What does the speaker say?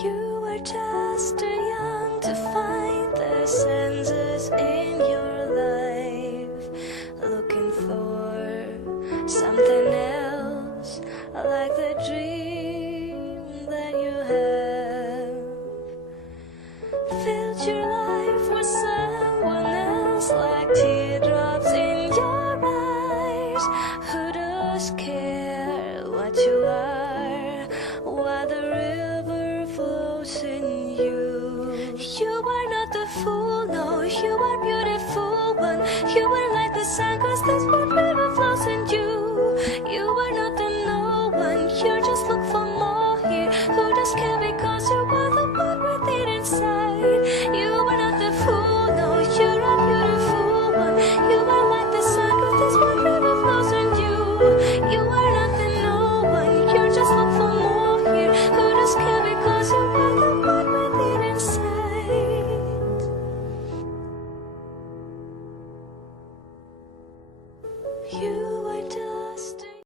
You were just too young to find the senses in your life, looking for something else, like the dream that you have. Filled your life with someone else, like teardrops in your eyes. Who does care what you are, what the